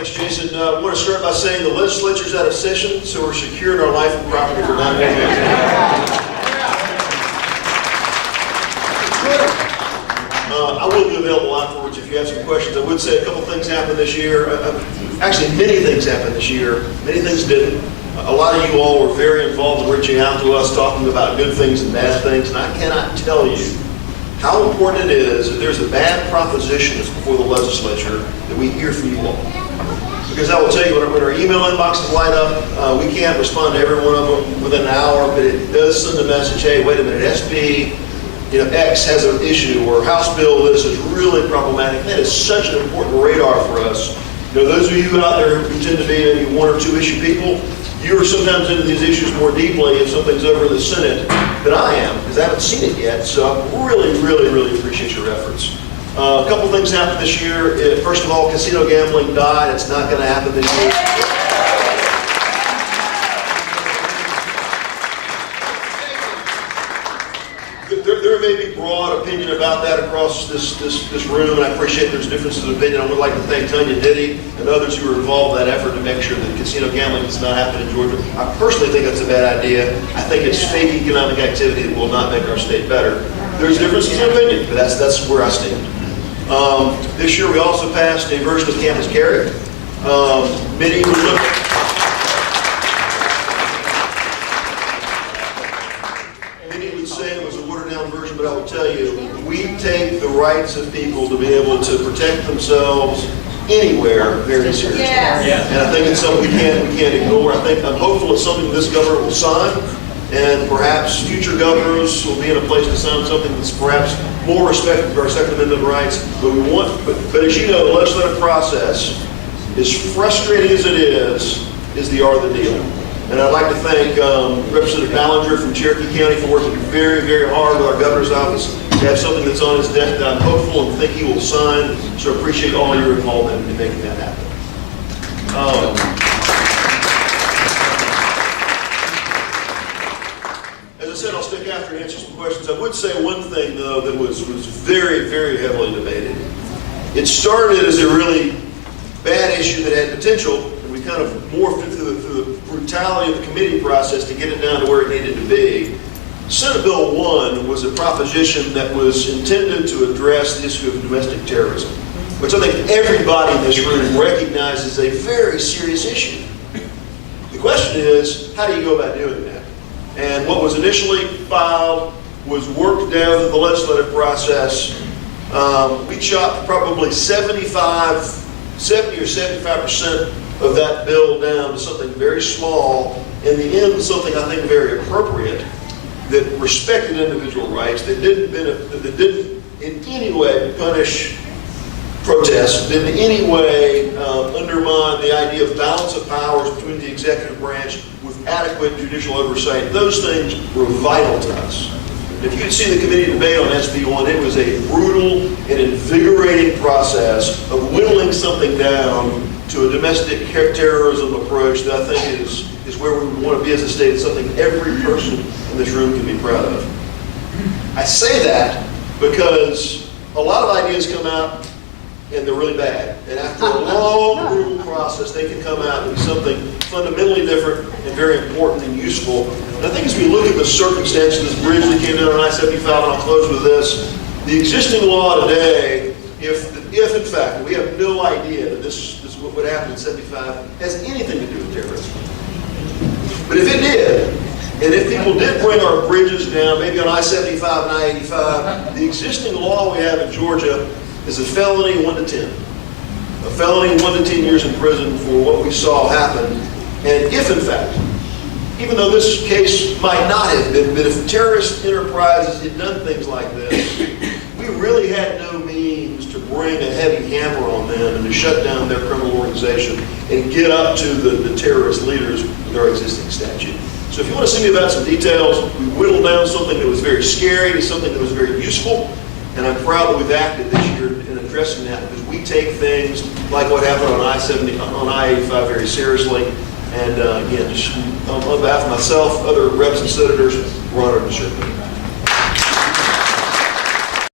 Thanks, Jason. I want to start by saying the legislature's out of session, so we're securing our life and property for 9 days. I will be available afterwards if you have some questions. I would say a couple things happened this year. Actually, many things happened this year. Many things didn't. A lot of you all were very involved in reaching out to us, talking about good things and bad things, and I cannot tell you how important it is if there's a bad proposition that's before the legislature that we hear from you all. Because I will tell you, when our email inboxes light up, we can't respond to every one of them within an hour, but it does send a message, hey, wait a minute, SB X has an issue, or House Bill this is really problematic. That is such an important radar for us. Those of you out there who tend to be maybe one or two issue people, you are sometimes into these issues more deeply if something's over in the Senate than I am, because I haven't seen it yet. So I really, really, really appreciate your efforts. A couple things happened this year. First of all, casino gambling died. It's not going to happen this year. There may be broad opinion about that across this room, and I appreciate there's differences of opinion. I would like to thank Tanya Diddy and others who were involved in that effort to make sure that casino gambling does not happen in Georgia. I personally think that's a bad idea. I think it's fake economic activity that will not make our state better. There's differences in opinion, but that's where I stand. This year we also passed a version of campus carry. Many were looking. But I will tell you, we take the rights of people to be able to protect themselves anywhere very seriously. Yeah. And I think it's something we can't ignore. I'm hopeful it's something this government will sign, and perhaps future governors will be in a place to sign something that's perhaps more respectful of our Second Amendment rights. But as you know, the legislative process, as frustrating as it is the art of the deal. And I'd like to thank Representative Ballinger from Cherokee County for working very, very hard with our governor's office to have something that's on his desk that I'm hopeful and think he will sign. So I appreciate all your involvement in making that happen. As I said, I'll stick after and answer some questions. I would say one thing, though, that was very, very heavily debated. It started as a really bad issue that had potential, and we kind of morphed it through the brutality of the committee process to get it down to where it needed to be. Senate Bill 1 was a proposition that was intended to address the issue of domestic terrorism, which I think everybody in this room recognizes a very serious issue. The question is, how do you go about doing that? And what was initially filed was worked down through the legislative process. We chopped probably 70 or 75% of that bill down to something very small. In the end, something I think very appropriate, that respected individual rights, that didn't in any way punish protests, didn't in any way undermine the idea of balance of powers between the executive branch with adequate judicial oversight. Those things were vital to us. If you had seen the committee debate on SB 1, it was a brutal and invigorating process of whittling something down to a domestic terrorism approach that I think is where we want to be as a state. It's something every person in this room can be proud of. I say that because a lot of ideas come out and they're really bad. And after a long, brutal process, they can come out and be something fundamentally different and very important and useful. And I think as we look at the circumstances of this bridge that came down on I-75, and I'll close with this, the existing law today, if in fact, we have no idea that this what would happen in 75 has anything to do with terrorism. But if it did, and if people did bring our bridges down, maybe on I-75 and I-85, the existing law we have in Georgia is a felony 1 to 10. A felony 1 to 10 years in prison for what we saw happen. And if in fact, even though this case might not have been, but if terrorist enterprises had done things like this, we really had no means to bring a heavy hammer on them and to shut down their criminal organization and get up to the terrorist leaders with our existing statute. So if you want to see me about some details, we whittled down something that was very scary to something that was very useful, and I'm proud that we've acted this year in addressing that, because we take things like what happened on I-85 very seriously. And again, just on behalf of myself, other reps and senators, we're honored to serve.